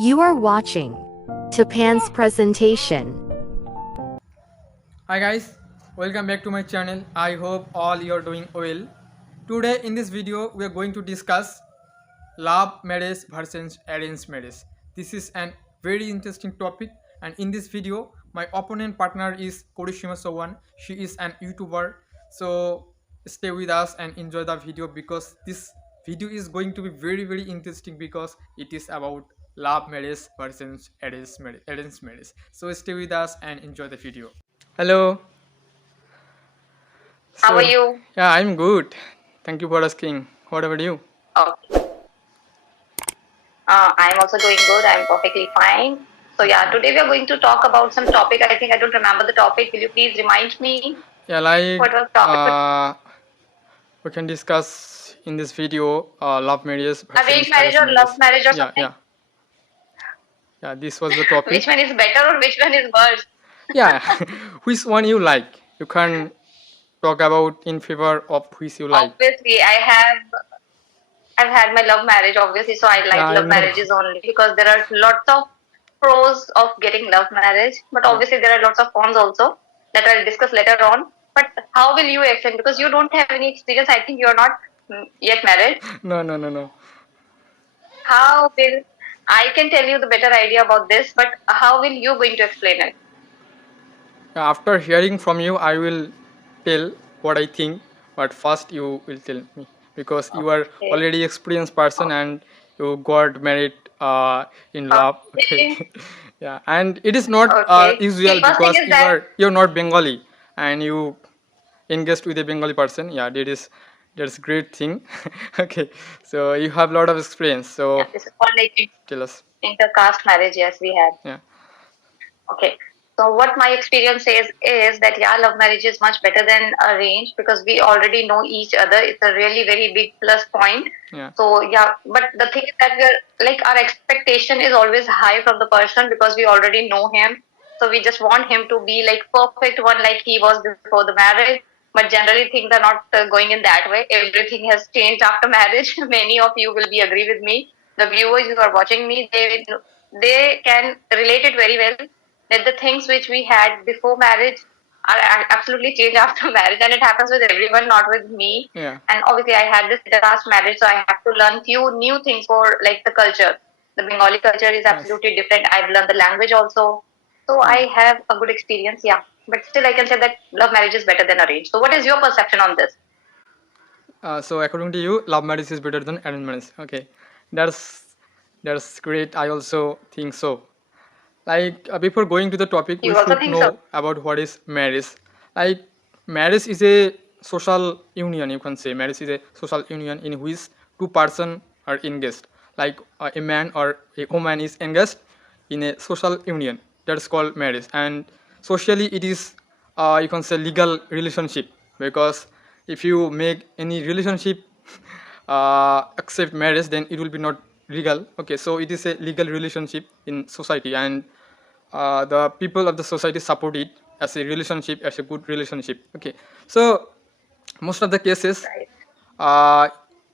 You are watching Tapan's presentation. Hi guys, welcome back to my channel. I hope all you are doing well. Today in this video we are going to discuss love marriage versus arranged marriage. This is an very interesting topic, and in this video my opponent partner is Karishma Chauhan. She is an YouTuber. So stay with us and enjoy the video because this video is going to be very interesting because it is about love marriage versus arranged marriage. So stay with us and enjoy the video. Hello. How are So, you? yeah, I'm good. Thank you for asking. What about you? Okay. I'm also doing good. I'm perfectly fine. So yeah, today we are going to talk about some topic. I think I don't remember the topic. Will you please remind me Yeah, like what was the topic? we can discuss in this video love marriage versus Arranged marriage arranged or marriage. love marriage or Yeah, something? yeah, yeah. This was the topic. Which one is better or which one is worse? Yeah, which one you like? You can talk about in favor of which you like. Obviously, I've had my love marriage. Obviously, so I Yeah, like I love know. marriages only because there are lots of pros of getting love marriage, but Yeah. obviously there are lots of cons also that I'll discuss later on. But how will you explain? Because you don't have any experience. I think you're not yet married. No, no, no, no. How will I can tell you the better idea about this, but how will you going to explain it? After hearing from you, I will tell what I think. But first, you will tell me because you are Okay. already experienced person and you got married in love. Okay, Okay. yeah, and it is not Okay. usual See, first thing because is that you're not Bengali and you engaged with a Bengali person. Yeah, that's a great thing. Okay, so you have a lot of experience. yeah, So this is called like tell us. intercaste marriage. Yes, we had. Yeah. Okay. So what my experience says is that yeah, love marriage is much better than arranged because we already know each other. It's a really very big plus point. Yeah. So yeah, but the thing is that we're like our expectation is always high from the person because we already know him. So we just want him to be like perfect one like he was before the marriage. But generally things are not going in that way. Everything has changed after marriage. Many of you will be agree with me. The viewers who are watching me, they can relate it very well that the things which we had before marriage are absolutely changed after marriage, and it happens with everyone, not with me. Yeah. And obviously I had this last marriage, so I have to learn few new things for like the culture. The Bengali culture is Yes. absolutely different. I've learned the language also, so I Yeah. have a good experience. Yeah, but still I can say that love marriage is better than arranged. So what is your perception on this? So according to you, love marriage is better than arranged marriage. Okay, that's great. I also think so. Like before going to the topic, we You also should think so? know about what is marriage. Like marriage is a social union. You can say marriage is a social union in which two person are engaged. Like a man or a woman is engaged in a social union. That's called marriage. And socially, it is you can say legal relationship because if you make any relationship accept marriage, then it will be not legal. Okay, so it is a legal relationship in society, and the people of the society support it as a relationship, as a good relationship. Okay, so most of the cases, Right. uh,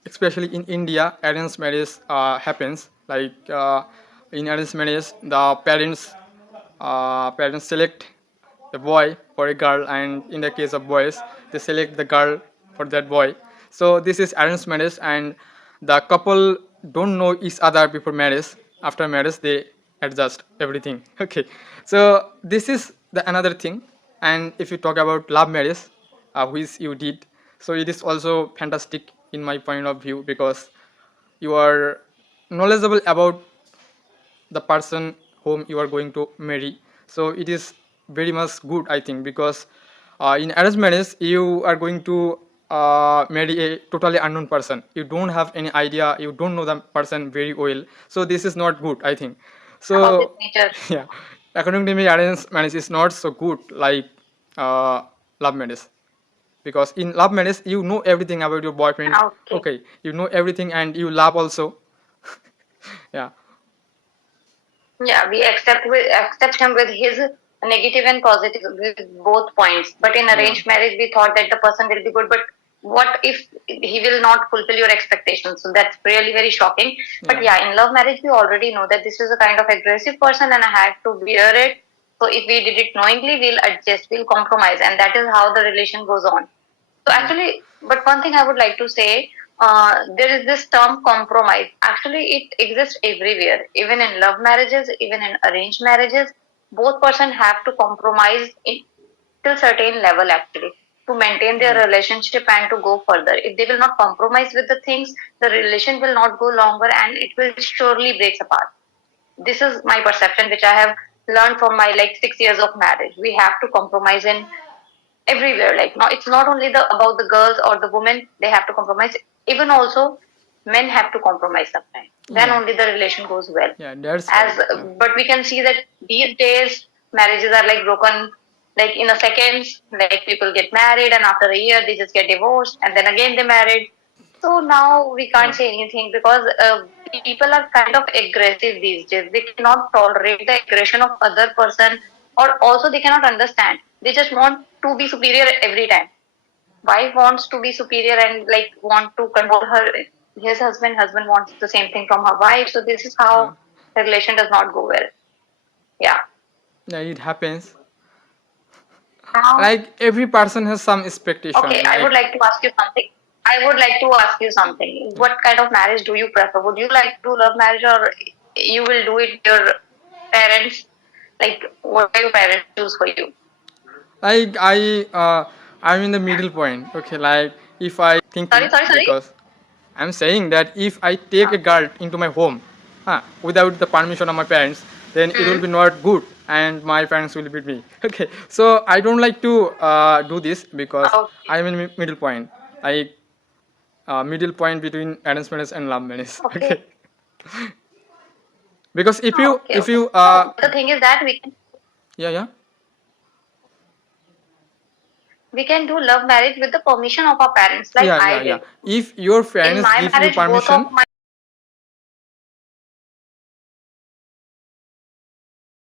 especially in India, arranged marriage happens. Like in arranged marriage, the parents select the boy for a girl, and in the case of boys, they select the girl for that boy. So this is arranged marriage, and the couple don't know each other before marriage. After marriage, they adjust everything. Okay, so this is the another thing. And if you talk about love marriage, which you did, so it is also fantastic in my point of view because you are knowledgeable about the person whom you are going to marry. So it is very much good, I think, because in arranged marriage you are going to marry a totally unknown person. You don't have any idea, you don't know the person very well, so this is not good, I think. About this So nature. yeah, according to me, arranged marriage is not so good like uh, love marriage, because in love marriage you know everything about your boyfriend. Okay. Okay, you know everything and you love also. Yeah. Yeah, we accept him with his negative and positive with both points. But in Yeah. arranged marriage, we thought that the person will be good, but what if he will not fulfill your expectations? So that's really very shocking. But yeah, in love marriage we already know that this is a kind of aggressive person and I had to bear it. So if we did it knowingly, we'll adjust, we'll compromise, and that is how the relation goes on. So actually, but one thing I would like to say, there is this term compromise. Actually, it exists everywhere, even in love marriages, even in arranged marriages. Both person have to compromise till certain level actually to maintain their relationship and to go further. If they will not compromise with the things, the relation will not go longer and it will surely breaks apart. This is my perception, which I have learned from my like 6 years of marriage. We have to compromise in everywhere. Like, no, it's not only the about the girls or the women, they have to compromise. Even also men have to compromise sometimes, then Yeah. only the relation goes well. Yeah, that's As right. Yeah. but we can see that these days marriages are like broken like in a second. Like people get married and after a year they just get divorced and then again they married. So now we can't Yeah. say anything because people are kind of aggressive these days. They cannot tolerate the aggression of other person, or also they cannot understand. They just want to be superior every time. Wife wants to be superior and like want to control her his husband wants the same thing from her wife. So this is Yeah. how the relation does not go well. Yeah. Yeah, it happens. Now, Like every person has some expectation. okay, I Like would like to ask you something. I would like to ask you something. yeah. What kind of marriage do you prefer? Would you like to love marriage or you will do it your parents? Like what do your parents choose for you? I'm in the middle point. Okay, like if I Sorry, thinking sorry, sorry. because I'm saying that if I take a girl into my home, without the permission of my parents, then it will Hmm. be not good, and my parents will beat me. Okay, so I don't like to do this because Okay. I'm in middle point. I middle point between arranged marriage and love marriage. Okay. Okay, because if Oh, you okay, if okay. you No, the thing is that yeah, yeah, we can do love marriage with the permission of our parents, like yeah, I yeah, yeah, did. if your In parents my give you marriage, both of permission, my